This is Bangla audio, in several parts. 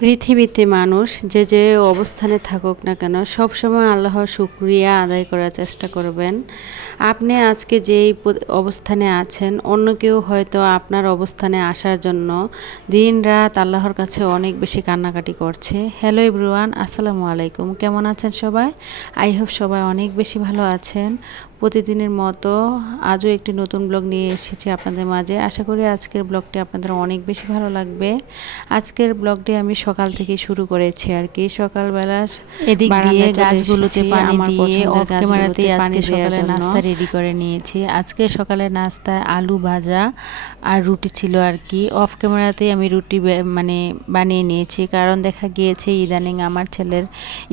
পৃথিবীতে মানুষ যে যে অবস্থানে থাকুক না কেন, সবসময় আল্লাহর শুক্রিয়া আদায় করার চেষ্টা করবেন। আপনি আজকে যেই অবস্থানে আছেন, অন্য কেউ হয়তো আপনার অবস্থানে আসার জন্য দিন রাত আল্লাহর কাছে অনেক বেশি কান্নাকাটি করছে। হ্যালো এভরিওয়ান, আসসালামু আলাইকুম। কেমন আছেন সবাই? আই হোপ সবাই অনেক বেশি ভালো আছেন। প্রতিদিনের মতো আজও একটি নতুন ব্লগ নিয়ে এসেছি আপনাদের মাঝে। আশা করি আজকের ব্লগটি আপনাদের অনেক বেশি ভালো লাগবে। আজকের ব্লগটি আমি সকাল থেকে শুরু করেছি আর কি। সকালবেলা এদিক দিয়ে গাছগুলোতে পানি দিয়ে অফ ক্যামেরাতেই আজকে পানি সকালে নাস্তা রেডি করে নিয়েছি। আজকে সকালে নাস্তায় আলু ভাজা আর রুটি ছিল আর কি। অফ ক্যামেরাতেই আমি রুটি মানে বানিয়ে নিয়েছি কারণ দেখা গিয়েছে ইদানিং আমার ছেলের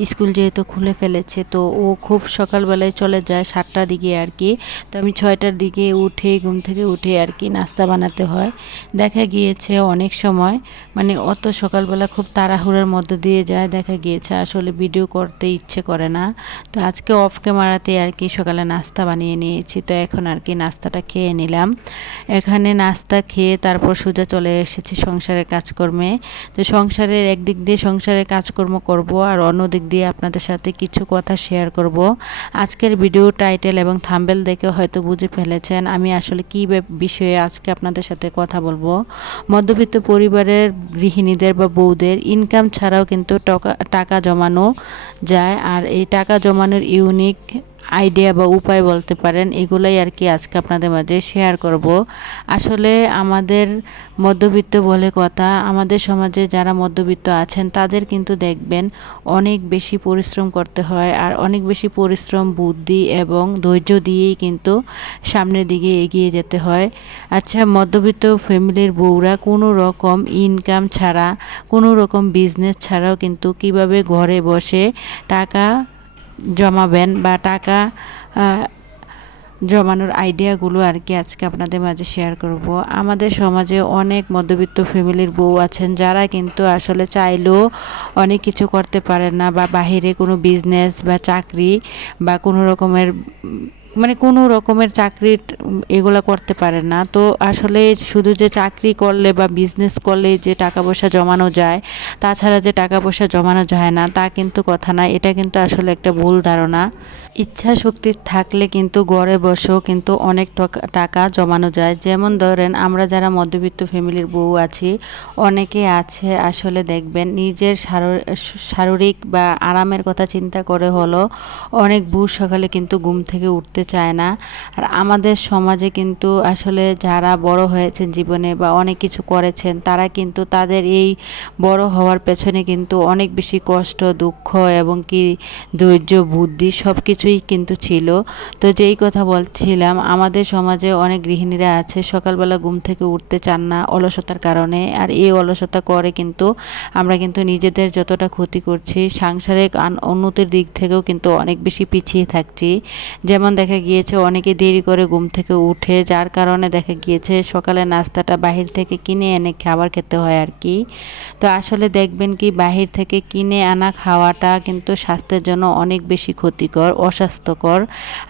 স্কুল যেহেতু খুলে ফেলেছে তো ও খুব সকালবেলায় চলে যায় সাতটার দিকে আর কি। তো আমি ছয়টার দিকে উঠে ঘুম থেকে উঠে আর কি নাস্তা বানাতে হয়। দেখা গিয়েছে অনেক সময় মানে অত সকালবেলা খুব তাড়াহুড়োর মধ্যে দিয়ে যায়। দেখা গিয়েছে আসলে ভিডিও করতে ইচ্ছে করে না। তো আজকে অফ ক্যামেরাতে আর কি সকালে নাস্তা বানিয়ে নিয়েছি। তো এখন আর কি নাস্তাটা খেয়ে নিলাম। এখানে নাস্তা খেয়ে তারপর সোজা চলে এসেছি সংসারের কাজকর্মে। তো সংসারের একদিক দিয়ে সংসারের কাজকর্ম করব আর অন্য দিক দিয়ে আপনাদের সাথে কিছু কথা শেয়ার করব। আজকের ভিডিও টাইটেল এবং থাম্বেল দেখে হয়তো বুঝে ফেলেছেন আমি আসলে কি বিষয়ে আজকে আপনাদের সাথে কথা বলব। মধ্যবিত্ত পরিবারের গৃহিণীদের বা বউদের ইনকাম ছাড়াও কিন্তু টাকা টাকা জমানো যায়। আর এই টাকা জমানোর ইউনিক আইডিয়া বা উপায় বলতে পারেন, এগুলাই আর কি আজকে আপনাদের মাঝে শেয়ার করব। আসলে আমাদের মধ্যবিত্ত বলে কথা, আমাদের সমাজে যারা মধ্যবিত্ত আছেন তাদের কিন্তু দেখবেন অনেক বেশি পরিশ্রম করতে হয় আর অনেক বেশি পরিশ্রম, বুদ্ধি এবং ধৈর্য দিয়েই কিন্তু সামনের দিকে এগিয়ে যেতে হয়। আচ্ছা মধ্যবিত্ত ফ্যামিলির বউরা কোনো রকম ইনকাম ছাড়া, কোনো রকম বিজনেস ছাড়াও কিন্তু কীভাবে ঘরে বসে টাকা জমাবেন বা টাকা জমানোর আইডিয়াগুলো আর কি আজকে আপনাদের মাঝে শেয়ার করব। আমাদের সমাজে অনেক মধ্যবিত্ত ফ্যামিলির বউ আছেন যারা কিন্তু আসলে চাইলেও অনেক কিছু করতে পারেন না বা বাহিরে কোনো বিজনেস বা চাকরি বা কোনো রকমের মানে কোনো রকমের চাকরির এগুলো করতে পারে না। তো আসলে শুধু যে চাকরি করলে বা বিজনেস করলে যে টাকা পয়সা জমানো যায়, তাছাড়া যে টাকা পয়সা জমানো যায় না, তা কিন্তু কথা না। এটা কিন্তু আসলে একটা ভুল ধারণা। ইচ্ছা শক্তি থাকলে কিন্তু ঘরে বসেও কিন্তু অনেক টাকা জমানো যায়। যেমন ধরেন, আমরা যারা মধ্যবিত্ত ফ্যামিলির বউ আছি, অনেকে আছে আসলে দেখবেন নিজের শারীরিক বা আরামের কথা চিন্তা করে হলো অনেক বুড় সকালে কিন্তু ঘুম থেকে উঠতে চায় না। আর আমাদের সমাজে কিন্তু আসলে যারা বড় হয়েছেন জীবনে বা অনেক কিছু করেছেন, তারা কিন্তু তাদের এই বড় হওয়ার পেছনে কিন্তু অনেক বেশি কষ্ট, দুঃখ এবং কি ধৈর্য, বুদ্ধি সব কিছুই কিন্তু ছিল। তো যেই কথা বলছিলাম, আমাদের সমাজে অনেক গৃহিণীরা আছে, সকালবেলা ঘুম থেকে উঠতে চান না অলসতার কারণে। আর এই অলসতা করে কিন্তু আমরা কিন্তু নিজেদের যতটা ক্ষতি করছি, সাংসারিক উন্নতির দিক থেকেও কিন্তু অনেক বেশি পিছিয়ে থাকছি। যেমন দেখা গিয়েছে, অনেকে দেরি করে ঘুম থেকে উঠে, যার কারণে দেখা গিয়েছে, সকালে নাস্তাটা বাহির থেকে কিনে এনে খাবার খেতে হয় আর কি। তো আসলে দেখবেন কি, বাহির থেকে কিনে আনা খাওয়াটা কিন্তু স্বাস্থ্যের জন্য অনেক বেশি ক্ষতিকর অস্বাস্থ্যকর।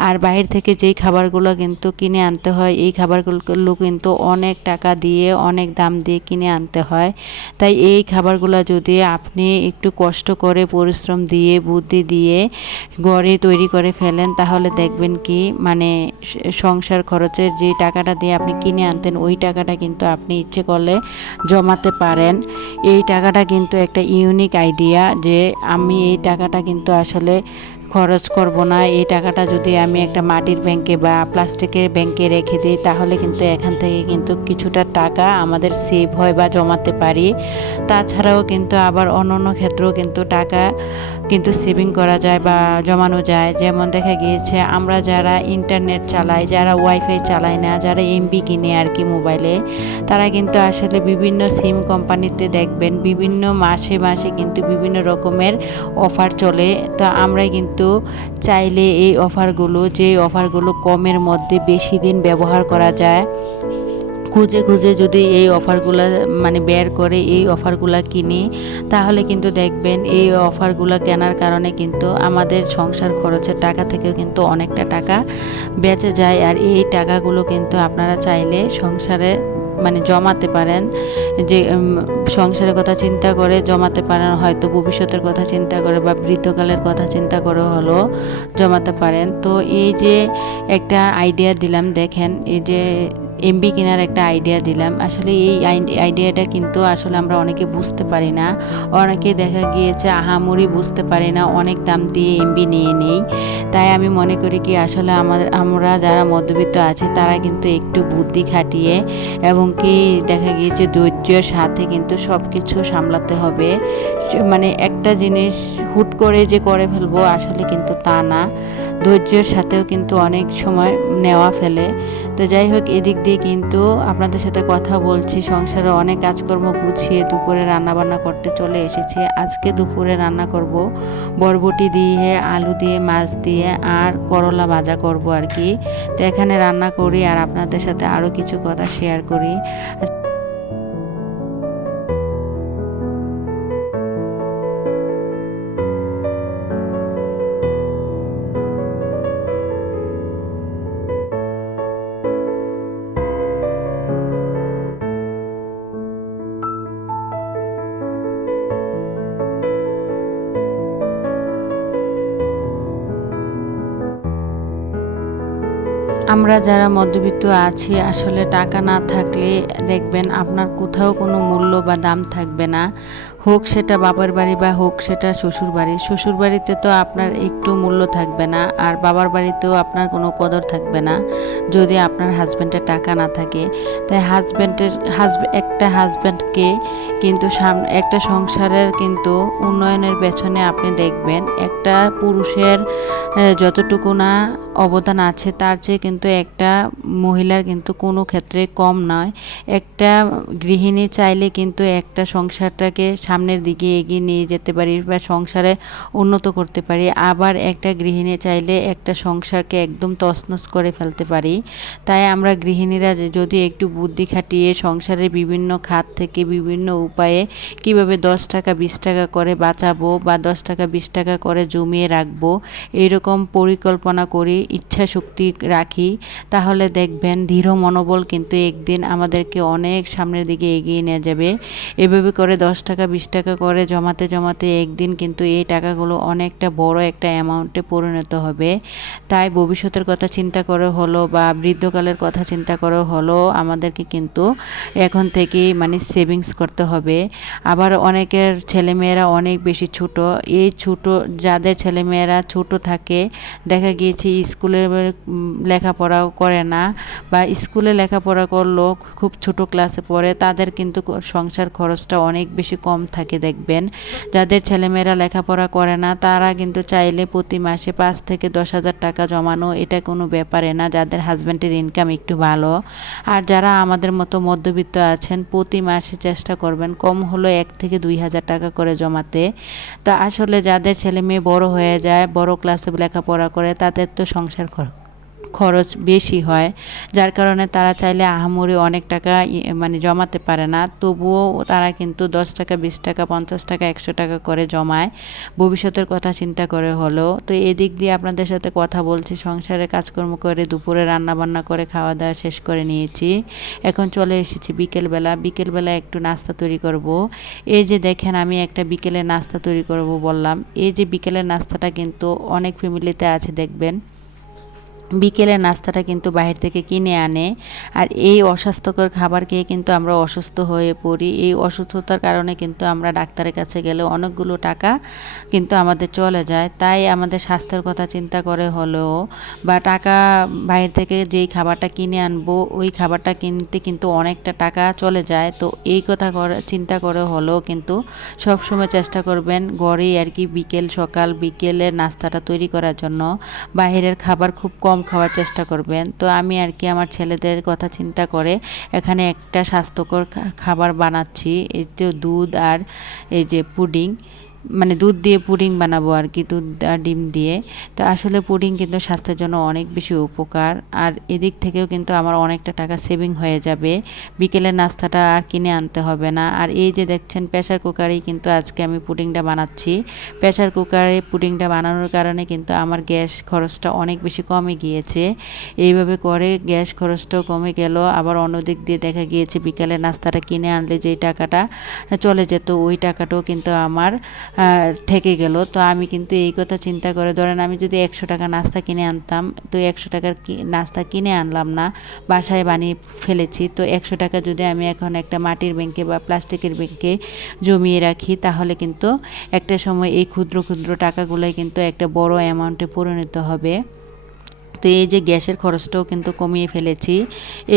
আর বাহির থেকে যেই খাবারগুলো কিন্তু কিনে আনতে হয়, এই খাবারগুলো কিন্তু অনেক টাকা দিয়ে, অনেক দাম দিয়ে কিনে আনতে হয়। তাই এই খাবারগুলো যদি আপনি একটু কষ্ট করে, পরিশ্রম দিয়ে, বুদ্ধি দিয়ে ঘরে তৈরি করে ফেলেন, তাহলে দেখবেন কি মানে সংসার খরচের যে টাকাটা দিয়ে আপনি কিনে আনতেন, ওই টাকাটা কিন্তু আপনি ইচ্ছে করলে জমাতে পারেন। এই টাকাটা কিন্তু একটা ইউনিক আইডিয়া যে আমি এই টাকাটা কিন্তু আসলে খরচ করব না। এই টাকাটা যদি আমি একটা মাটির ব্যাংকে বা প্লাস্টিকের ব্যাংকে রেখে দিই, তাহলে কিন্তু এখান থেকে কিন্তু কিছুটা টাকা আমাদের সেভ হয় বা জমাতে পারি। তাছাড়াও কিন্তু আবার অন্য অন্য ক্ষেত্রেও কিন্তু টাকা কিন্তু সেভিং করা যায় বা জমানো যায়। যেমন দেখা গিয়েছে, আমরা যারা ইন্টারনেট চালাই, যারা ওয়াইফাই চালাই না, যারা এমবি কিনে আর কি মোবাইলে তারা কিন্তু আসলে বিভিন্ন সিম কোম্পানিতে দেখবেন, বিভিন্ন মাসে মাসে কিন্তু বিভিন্ন রকমের অফার চলে। তো আমরা কিন্তু চাইলে এই অফারগুলো যে অফারগুলো কমের মধ্যে বেশি দিন ব্যবহার করা যায়। খুঁজে খুঁজে যদি এই অফারগুলো মানে বের করে এই অফারগুলো কিনি, তাহলে কিন্তু দেখবেন এই অফারগুলো কেনার কারণে কিন্তু আমাদের সংসার খরচের টাকা থেকেও কিন্তু অনেকটা টাকা বেঁচে যায়। আর এই টাকাগুলো কিন্তু আপনারা চাইলে সংসারে মানে জমাতে পারেন। যে সংসারের কথা চিন্তা করে জমাতে পারেন, হয়তো ভবিষ্যতের কথা চিন্তা করে বা বৃদ্ধকালের কথা চিন্তা করে হলো জমাতে পারেন। তো এই যে একটা আইডিয়া দিলাম, দেখেন, এই যে এমবি কেনার একটা আইডিয়া দিলাম। আসলে এই আইডিয়াটা কিন্তু আসলে আমরা অনেকে বুঝতে পারি না। অনেকে দেখা গিয়েছে আহামরি বুঝতে পারি না, অনেক দাম দিয়ে এমবি নিয়ে নেই। তাই আমি মনে করি কি, আসলে আমাদের আমরা যারা মধ্যবিত্ত আছি, তারা কিন্তু একটু বুদ্ধি খাটিয়ে এবং কি দেখা গিয়েছে ধৈর্যের সাথে কিন্তু সব কিছু সামলাতে হবে। মানে একটা জিনিস হুট করে যে করে ফেলব আসলে কিন্তু তা না। ধৈর্যের সাথেও কিন্তু অনেক সময় নেওয়া ফেলে। তো যাই হোক, এদিক দিয়ে কিন্তু আপনাদের সাথে কথা বলছি। সংসারে অনেক কাজকর্ম গুছিয়ে দুপুরে রান্না বান্না করতে চলে এসেছি। আজকে দুপুরে রান্না করব বরবটি দিয়ে, আলু দিয়ে, মাছ দিয়ে আর করলা ভাজা করব আর কি। তো এখানে রান্না করি আর আপনাদের সাথে আরও কিছু কথা শেয়ার করি। আমরা যারা মধ্যবিত্ত আছি, আসলে টাকা না থাকলে দেখবেন আপনার কোথাও কোনো মূল্য বা দাম থাকবে না। হোক সেটা বাবার বাড়ি বা হোক সেটা শ্বশুর বাড়ি। শ্বশুর বাড়িতে তো আপনার একটু মূল্য থাকবে না, আর বাবার বাড়িতেও আপনার কোনো কদর থাকবে না, যদি আপনার হাজব্যান্ডের টাকা না থাকে। তাই হাজব্যান্ডের হাজব্যান্ড একটা হাজব্যান্ডকে কিন্তু সাম, একটা সংসারের কিন্তু উন্নয়নের পেছনে আপনি দেখবেন, একটা পুরুষের যতটুকু না অবদান আছে, তার চেয়ে কিন্তু একটা মহিলার কিন্তু কোনো ক্ষেত্রে কম নয়। একটা গৃহিণী চাইলে কিন্তু একটা সংসারটাকে সামনের দিকে এগিয়ে নিয়ে যেতে পারি বা সংসারে উন্নত করতে পারি। আবার একটা গৃহিণী চাইলে একটা সংসারকে একদম তছনছ করে ফেলতে পারি। তাই আমরা গৃহিণীরা যদি একটু বুদ্ধি খাটিয়ে সংসারের বিভিন্ন খাত থেকে বিভিন্ন উপায়ে কীভাবে দশ টাকা, বিশ টাকা করে বাঁচাবো বা দশ টাকা, বিশ টাকা করে জমিয়ে রাখব এইরকম পরিকল্পনা করি। ইচ্ছা শক্তি রাখি, তাহলে দেখবেন দৃঢ় মনোবল কিন্তু একদিন আমাদেরকে অনেক সামনের দিকে এগিয়ে নিয়ে যাবে। এভাবে করে দশ টাকা, বিশ টাকা করে জমাতে জমাতে একদিন কিন্তু এই টাকাগুলো অনেকটা বড় একটা অ্যামাউন্টে পরিণত হবে। তাই ভবিষ্যতের কথা চিন্তা করে হলো বা বৃদ্ধকালের কথা চিন্তা করে হলো আমাদেরকে কিন্তু এখন থেকেই মানে সেভিংস করতে হবে। আবার অনেকের ছেলেমেয়েরা অনেক বেশি ছোট, এই ছোট, যাদের ছেলেমেয়েরা ছোট থাকে, দেখা গিয়েছে স্কুলে উম, লেখাপড়াও করে না বা স্কুলে লেখাপড়া করলেও খুব ছোট ক্লাসে পড়ে তাদের কিন্তু সংসার খরচটা অনেক বেশি কম থাকে দেখবেন। যাদের ছেলেমেয়েরা লেখাপড়া করে না তারা কিন্তু চাইলে প্রতি মাসে পাঁচ থেকে দশ হাজার টাকা জমানো এটা কোনো ব্যাপারে না যাদের হাজব্যান্ডের ইনকাম একটু ভালো। আর যারা আমাদের মতো মধ্যবিত্ত আছেন প্রতি মাসে চেষ্টা করবেন কম হলো এক থেকে দুই হাজার টাকা করে জমাতে। তা আসলে যাদের ছেলে মেয়ে বড় হয়ে যায় বড় ক্লাসে লেখাপড়া করে তাদের তো সংসার খর- খরচ বেশি হয়, যার কারণে তারা চাইলে আহামরি অনেক টাকা মানে জমাতে পারে না। তবুও তারা কিন্তু দশ টাকা, বিশ টাকা, পঞ্চাশ টাকা, একশো টাকা করে জমায়। ভবিষ্যতের কথা চিন্তা করে হলো তো এদিক দিয়ে আপনাদের সাথে কথা বলছি, সংসারে কাজকর্ম করে দুপুরে রান্না বান্না করে খাওয়া দাওয়া শেষ করে নিয়েছি। এখন চলে এসেছি বিকেলবেলা। বিকেলবেলা একটু নাস্তা তৈরি করব। এই যে দেখেন, আমি একটা বিকেলে নাস্তা তৈরি করব বললাম। এই যে বিকেলের নাস্তাটা কিন্তু অনেক ফ্যামিলিতে আছে, দেখবেন। বিকেলের নাস্তাটা কিন্তু বাইরে থেকে কিনে আনে। আর এই অস্বাস্থ্যকর খাবার খেয়ে কিন্তু আমরা অসুস্থ হয়ে পড়ি। এই অসুস্থতার কারণে কিন্তু আমরা ডাক্তারের কাছে গেলে অনেকগুলো টাকা কিন্তু আমাদের চলে যায়। তাই আমাদের স্বাস্থ্যের কথা চিন্তা করে হলেও বা টাকা বাইরে থেকে যেই খাবারটা কিনে আনব, ওই খাবারটা কিনতে কিন্তু অনেকটা টাকা চলে যায়। তো এই কথা চিন্তা করে হলেও কিন্তু সব সময় চেষ্টা করবেন ঘরেই আর কি বিকেল সকাল বিকেলের নাস্তাটা তৈরি করার জন্য। বাইরের খাবার খুব কম খাওয়ার চেষ্টা করবেন। তো আমি আর কি আমার ছেলেদের কথা চিন্তা করে এখানে একটা স্বাস্থ্যকর খাবার বানাচ্ছি। এই তো দুধ আর এই যে পুডিং। মানে দুধ দিয়ে পুডিং বানাবো আর কি, দুধ আর ডিম দিয়ে। তো আসলে পুডিং কিন্তু স্বাস্থ্যের জন্য অনেক বেশি উপকার। আর এদিক থেকেও কিন্তু আমার অনেকটা টাকা সেভিং হয়ে যাবে। বিকেলের নাস্তাটা আর কিনে আনতে হবে না। আর এই যে দেখছেন প্রেশার কুকারেই কিন্তু আজকে আমি পুডিংটা বানাচ্ছি। প্রেশার কুকারে পুডিংটা বানানোর কারণে কিন্তু আমার গ্যাস খরচটা অনেক বেশি কমে গিয়েছে। এইভাবে করে গ্যাস খরচটাও কমে গেল। আবার অন্যদিক দিয়ে দেখা গিয়েছে বিকালে নাস্তাটা কিনে আনলে যেই টাকাটা চলে যেত, ওই টাকাটাও কিন্তু আমার থেকে গেল। তো আমি কিন্তু এই কথা চিন্তা করে, ধরেন আমি যদি একশো টাকা নাস্তা কিনে আনতাম, তো একশো টাকার নাস্তা কিনে আনলাম না, বাসায় বানিয়ে ফেলেছি। তো একশো টাকা যদি আমি এখন একটা মাটির ব্যাংকে বা প্লাস্টিকের ব্যাংকে জমিয়ে রাখি, তাহলে কিন্তু একটা সময় এই ক্ষুদ্র ক্ষুদ্র টাকাগুলোই কিন্তু একটা বড় অ্যামাউন্টে পরিণত হবে। তো এই যে গ্যাসের খরচটাও কিন্তু কমিয়ে ফেলেছি।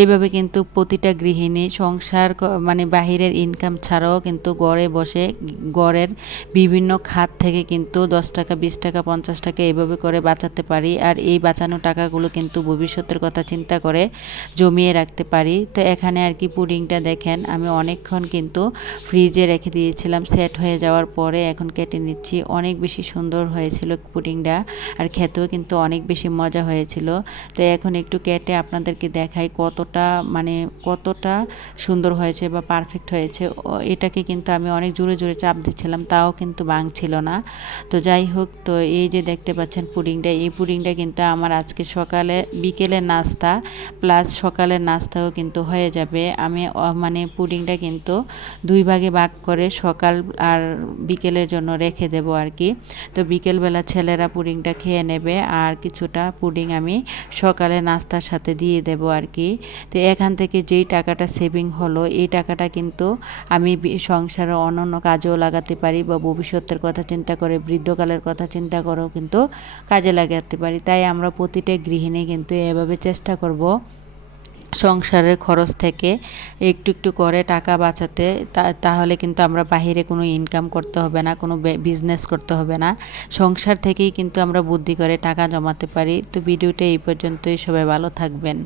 এইভাবে কিন্তু প্রতিটা গৃহিণী সংসার মানে বাহিরের ইনকাম ছাড়াও কিন্তু গড়ে বসে গড়ের বিভিন্ন খাত থেকে কিন্তু দশ টাকা, বিশ টাকা, পঞ্চাশ টাকা এইভাবে করে বাঁচাতে পারি আর এই বাঁচানো টাকাগুলো কিন্তু ভবিষ্যতের কথা চিন্তা করে জমিয়ে রাখতে পারি। তো এখানে আর কি পুডিংটা দেখেন, আমি অনেকক্ষণ কিন্তু ফ্রিজে রেখে দিয়েছিলাম, সেট হয়ে যাওয়ার পরে এখন কেটে নিচ্ছি। অনেক বেশি সুন্দর হয়েছিল পুডিংটা আর খেতেও কিন্তু অনেক বেশি মজা হয়েছিল। তো এখন একটু কেটে আপনাদেরকে দেখাই কতটা মানে কতটা সুন্দর হয়েছে বা পারফেক্ট হয়েছে। এটাকে কিন্তু আমি অনেক জোরে জোরে চাপ দিচ্ছিলাম, তাও কিন্তু ভাঙছিল না। তো যাই হোক, তো এই যে দেখতে পাচ্ছেন পুডিংটা, এই পুডিংটা কিন্তু আমার আজকে সকালে, বিকেলের নাস্তা, প্লাস সকালের নাস্তাও কিন্তু হয়ে যাবে। আমি মানে পুডিংটা কিন্তু দুই ভাগে ভাগ করে সকাল আর বিকেলের জন্য রেখে দেব আর কি। তো বিকেলবেলা ছেলেরা পুডিংটা খেয়ে নেবে, আর কিছুটা পুডিং আমি সকালে নাস্তার সাথে দিয়ে দেব আর কি। তো এখান থেকে যেই টাকাটা সেভিং হলো, এই টাকাটা কিন্তু আমি সংসারে অন্যান্য কাজেও লাগাতে পারি বা ভবিষ্যতের কথা চিন্তা করে, বৃদ্ধকালের কথা চিন্তা করেও কিন্তু কাজে লাগাতে পারি। তাই আমরা প্রতিটা গৃহিণী কিন্তু এভাবে চেষ্টা করব সংসারের খরচ থেকে একটু একটু করে টাকা বাঁচাতে তাহলে কিন্তু আমরা বাহিরে কোনো ইনকাম করতে হবে না, কোনো বিজনেস করতে হবে না। সংসার থেকেই কিন্তু আমরা বুদ্ধি করে টাকা জমাতে পারি। তো ভিডিওটা এই পর্যন্তই। সবাই ভালো থাকবেন।